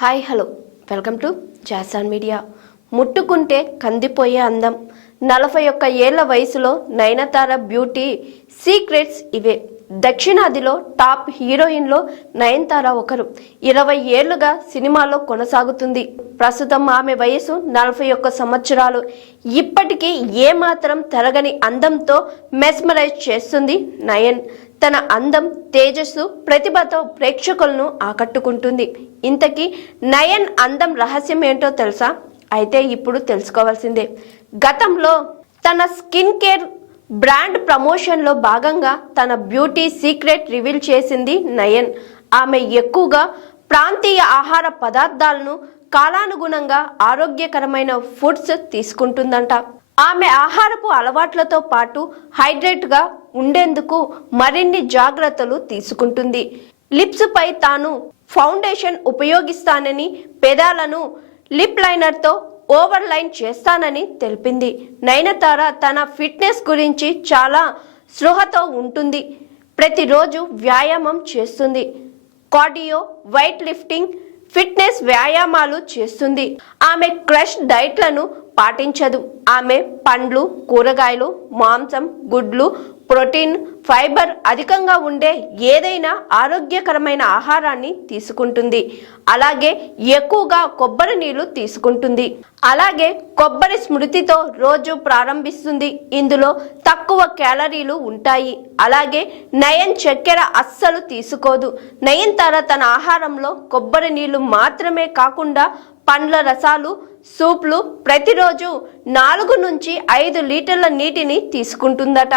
Hi hello. Welcome to Jasan media. ముట్టుకుంటే కందిపోయే అందం. నలభై ఒక్క ఏళ్ళ వయసులో నయనతార బ్యూటీ సీక్రెట్స్ ఇవే. దక్షిణాదిలో టాప్ హీరోయిన్లో నయనతార ఒకరు. ఇరవై ఏళ్ళుగా సినిమాలో కొనసాగుతుంది. ప్రస్తుతం ఆమె వయసు నలభై ఒక్క సంవత్సరాలు. ఇప్పటికీ ఏమాత్రం తరగని అందంతో మెస్మరైజ్ చేస్తుంది నయన్. తన అందం తేజస్సు ప్రతిభతో ప్రేక్షకులను ఆకట్టుకుంటుంది. ఇంతకీ నయన్ అందం రహస్యం ఏంటో తెలుసా? అయితే ఇప్పుడు తెలుసుకోవాల్సిందే. గతంలో తన స్కిన్ కేర్ బ్రాండ్ ప్రమోషన్లో భాగంగా తన బ్యూటీ సీక్రెట్ రివీల్ చేసింది నయన్. ఆమె ఎక్కువగా ప్రాంతీయ ఆహార పదార్థాలను కాలానుగుణంగా ఆరోగ్యకరమైన ఫుడ్స్ తీసుకుంటుందంట. ఆమె ఆహారపు అలవాట్లతో పాటు హైడ్రేట్గా ఉండేందుకు మరిన్ని జాగ్రత్తలు తీసుకుంటుంది. లిప్స్పై తాను ఫౌండేషన్ ఉపయోగిస్తానని పెదాలను లిప్ లైనర్తో ఓవర్ లైన్ చేస్తానని తెలిపింది. నయనతార తన ఫిట్నెస్ గురించి చాలా స్పృహతో ఉంటుంది. ప్రతిరోజు వ్యాయామం చేస్తుంది. కార్డియో వెయిట్ లిఫ్టింగ్ ఫిట్నెస్ వ్యాయామాలు చేస్తుంది. ఆమె క్రష్ డైట్లను పాటించదు. ఆమె పండ్లు కూరగాయలు మాంసం గుడ్లు ప్రోటీన్ ఫైబర్ అధికంగా ఉండే ఏదైనా ఆరోగ్యకరమైన ఆహారాన్ని తీసుకుంటుంది. అలాగే ఎక్కువగా కొబ్బరి నీళ్ళు తీసుకుంటుంది. అలాగే కొబ్బరి స్మృతితో రోజు ప్రారంభిస్తుంది. ఇందులో తక్కువ క్యాలరీలు ఉంటాయి. అలాగే నయన్ చక్కెర అస్సలు తీసుకోదు. నయన్తార తన ఆహారంలో కొబ్బరి నీళ్ళు మాత్రమే కాకుండా పండ్ల రసాలు సూప్లు ప్రతిరోజు నాలుగు నుంచి ఐదు లీటర్ల నీటిని తీసుకుంటుందట.